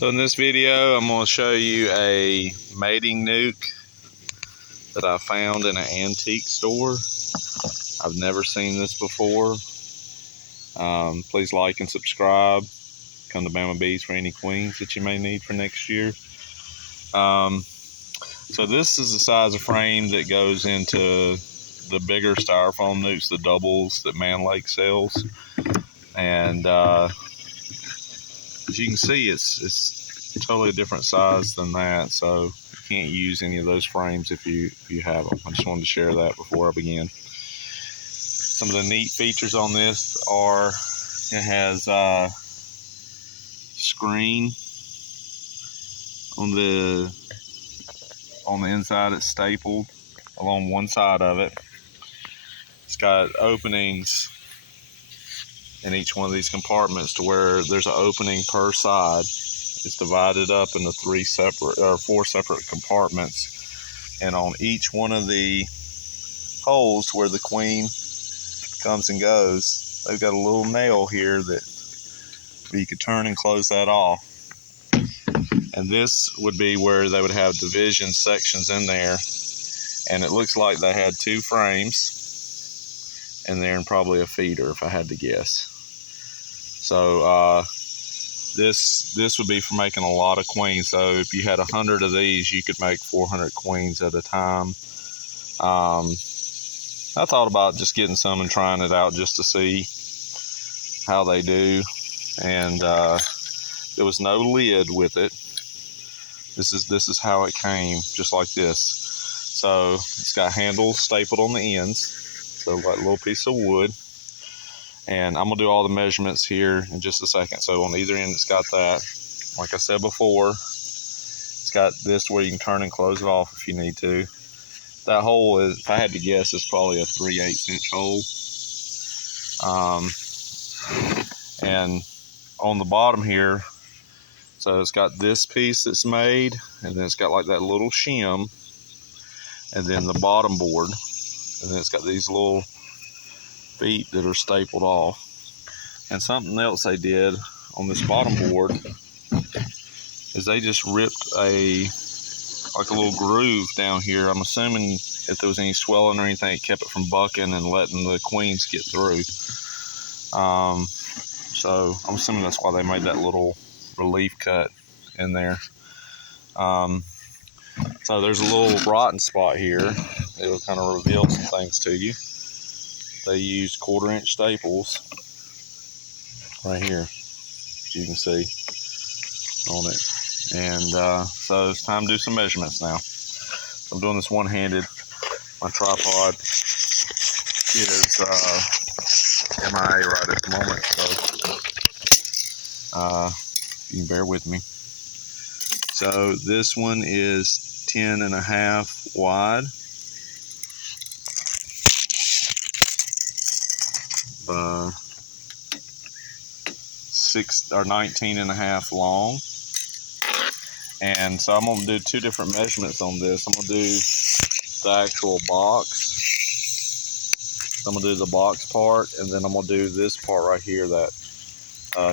So in this video, I'm going to show you a mating nuke that I found in an antique store. I've never seen this before. Please like and subscribe. Come to Bama Bees for any queens that you may need for next year. So this is the size of frame that goes into the bigger styrofoam nukes, the doubles that Man Lake sells. And as you can see, it's totally a different size than that. So you can't use any of those frames if you have them. I just wanted to share that before I begin. Some of the neat features on this are it has screen on the inside. It's stapled along one side of it. It's got openings in each one of these compartments to where there's an opening per side. It's divided up into four separate compartments, and on each one of the holes where the queen comes and goes, they've got a little nail here that you could turn and close that off. And this would be where they would have division sections in there, and it looks like they had two frames in there and probably a feeder, if I had to guess. So this would be for making a lot of queens. So if you had 100 of these, you could make 400 queens at a time. I thought about just getting some and trying it out just to see how they do. And there was no lid with it. This is how it came, just like this. So it's got handles stapled on the ends, so like a little piece of wood. And I'm gonna do all the measurements here in just a second. So on either end, it's got that. Like I said before, it's got this where you can turn and close it off if you need to. That hole is, if I had to guess, it's probably a 3/8 inch hole. And on the bottom here, so it's got this piece that's made, and then it's got like that little shim, and then the bottom board, and then it's got these little feet that are stapled off. And something else they did on this bottom board is they just ripped like a little groove down here. I'm assuming if there was any swelling or anything, it kept it from bucking and letting the queens get through. So I'm assuming that's why they made that little relief cut in there. So there's a little rotten spot here. It'll kind of reveal some things to you. They used 1/4 inch staples right here, as you can see on it. And so it's time to do some measurements now. So I'm doing this one-handed. My tripod is MIA right at the moment, so you can bear with me. So this one is 10.5 wide by 19.5 long. And so I'm going to do two different measurements on this. I'm going to do the actual box. I'm going to do the box part, and then I'm going to do this part right here, that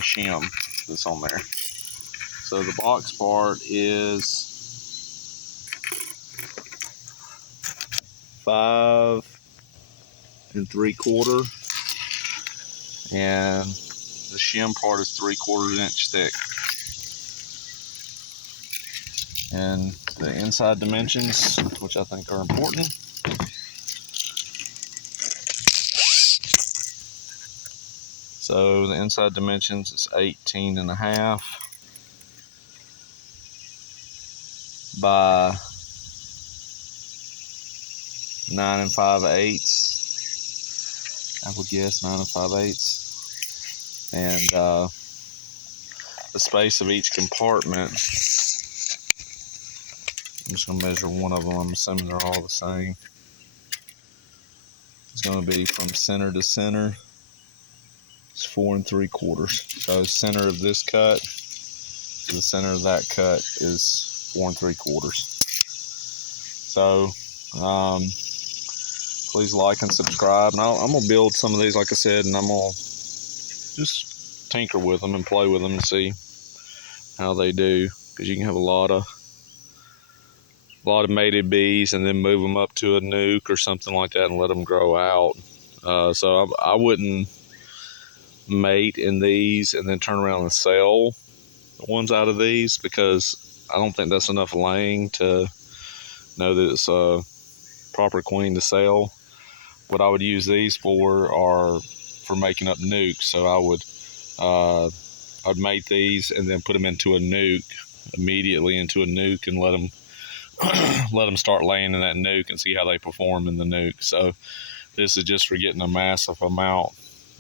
shim that's on there. So the box part is 5 3/4, and the shim part is 3/4 inch thick. And the inside dimensions, which I think are important. So the inside dimensions is 18.5 by 9 5/8. I would guess 9 5/8. And the space of each compartment, I'm just going to measure one of them. I'm assuming they're all the same. It's going to be from center to center. It's 4 3/4. So center of this cut to the center of that cut is 4 3/4. So please like and subscribe. And I'm going to build some of these, like I said, and I'm going to just tinker with them and play with them and see how they do, because you can have a lot of mated bees and then move them up to a nuke or something like that and let them grow out. So I wouldn't mate in these and then turn around and sell the ones out of these, because I don't think that's enough laying to know that it's a proper queen to sell. What I would use these for are for making up nukes. So I'd mate these and then put them into a nuke, immediately into a nuke, and let them start laying in that nuke and see how they perform in the nuke. So this is just for getting a massive amount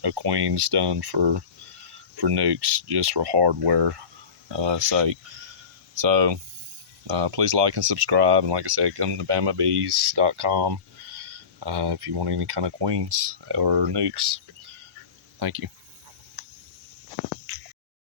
of queens done for nukes, just for hardware sake. So please like and subscribe, and like I said, come to bamabees.com if you want any kind of queens or nukes. Thank you.